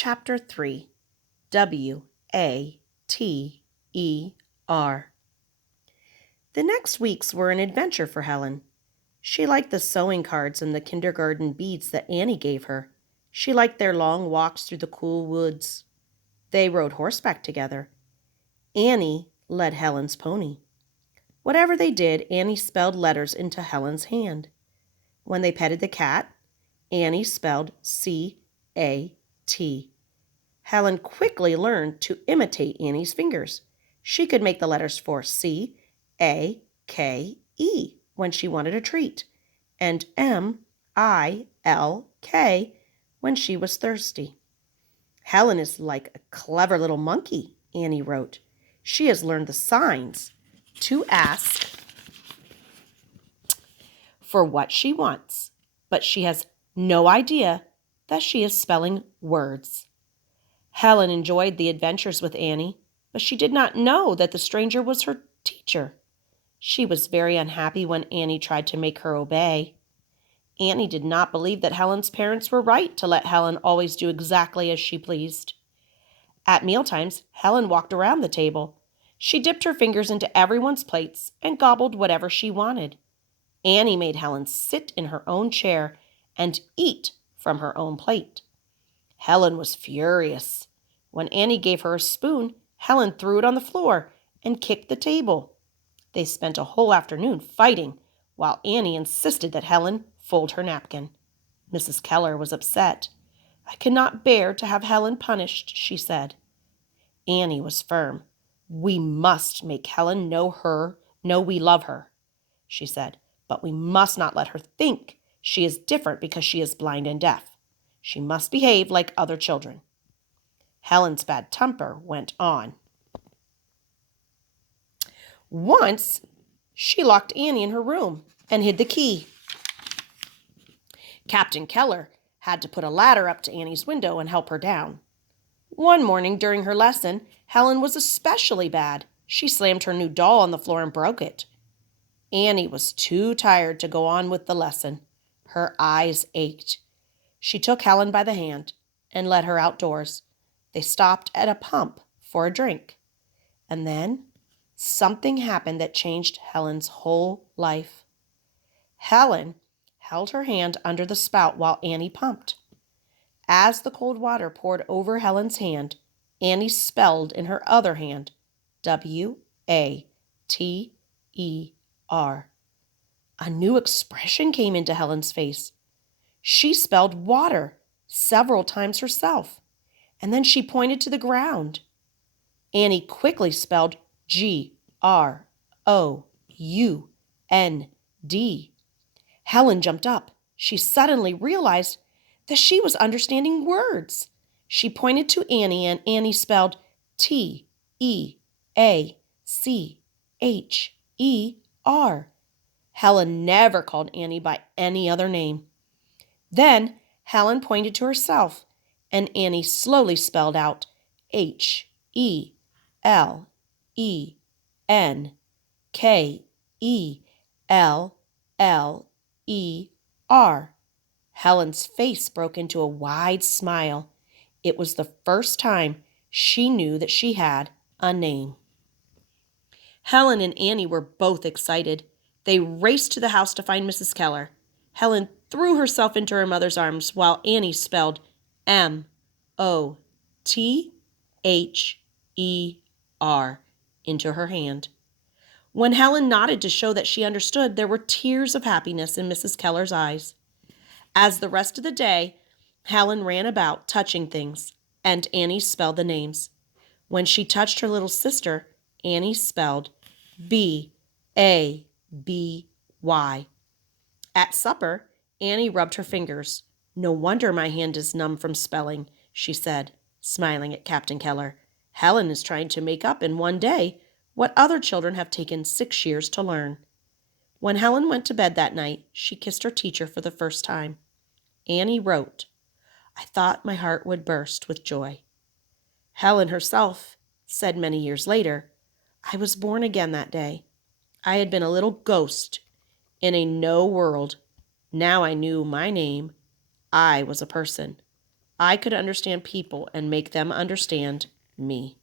Chapter 3 W-A-T-E-R. The next weeks were an adventure for Helen. She liked the sewing cards and the kindergarten beads that Annie gave her. She liked their long walks through the cool woods. They rode horseback together. Annie led Helen's pony. Whatever they did, Annie spelled letters into Helen's hand. When they petted the cat, Annie spelled C-A-T. Helen quickly learned to imitate Annie's fingers. She could make the letters for C-A-K-E when she wanted a treat, and M-I-L-K when she was thirsty. Helen is like a clever little monkey, Annie wrote. She has learned the signs to ask for what she wants, but she has no idea that she is spelling words. Helen enjoyed the adventures with Annie, but she did not know that the stranger was her teacher. She was very unhappy when Annie tried to make her obey. Annie did not believe that Helen's parents were right to let Helen always do exactly as she pleased. At mealtimes, Helen walked around the table. She dipped her fingers into everyone's plates and gobbled whatever she wanted. Annie made Helen sit in her own chair and eat from her own plate. Helen was furious. When Annie gave her a spoon, Helen threw it on the floor and kicked the table. They spent a whole afternoon fighting, while Annie insisted that Helen fold her napkin. Mrs. Keller was upset. "I cannot bear to have Helen punished," she said. Annie was firm. "We must make Helen know we love her," she said, "but we must not let her think she is different because she is blind and deaf. She must behave like other children." Helen's bad temper went on. Once, she locked Annie in her room and hid the key. Captain Keller had to put a ladder up to Annie's window and help her down. One morning during her lesson, Helen was especially bad. She slammed her new doll on the floor and broke it. Annie was too tired to go on with the lesson. Her eyes ached. She took Helen by the hand and led her outdoors. They stopped at a pump for a drink. And then something happened that changed Helen's whole life. Helen held her hand under the spout while Annie pumped. As the cold water poured over Helen's hand, Annie spelled in her other hand, W-A-T-E-R. A new expression came into Helen's face. She spelled water several times herself, and then she pointed to the ground. Annie quickly spelled G-R-O-U-N-D. Helen jumped up. She suddenly realized that she was understanding words. She pointed to Annie, and Annie spelled T-E-A-C-H-E-R. Helen never called Annie by any other name. Then Helen pointed to herself, and Annie slowly spelled out H-E-L-E-N-K-E-L-L-E-R. Helen's face broke into a wide smile. It was the first time she knew that she had a name. Helen and Annie were both excited. They raced to the house to find Mrs. Keller. Helen threw herself into her mother's arms while Annie spelled M-O-T-H-E-R into her hand. When Helen nodded to show that she understood, there were tears of happiness in Mrs. Keller's eyes. As the rest of the day, Helen ran about touching things, and Annie spelled the names. When she touched her little sister, Annie spelled B-A-B-Y. At supper, Annie rubbed her fingers. "No wonder my hand is numb from spelling," she said, smiling at Captain Keller. "Helen is trying to make up in one day what other children have taken 6 years to learn." When Helen went to bed that night, she kissed her teacher for the first time. Annie wrote, "I thought my heart would burst with joy." Helen herself said many years later, "I was born again that day. I had been a little ghost in a no world. Now I knew my name. I was a person. I could understand people and make them understand me.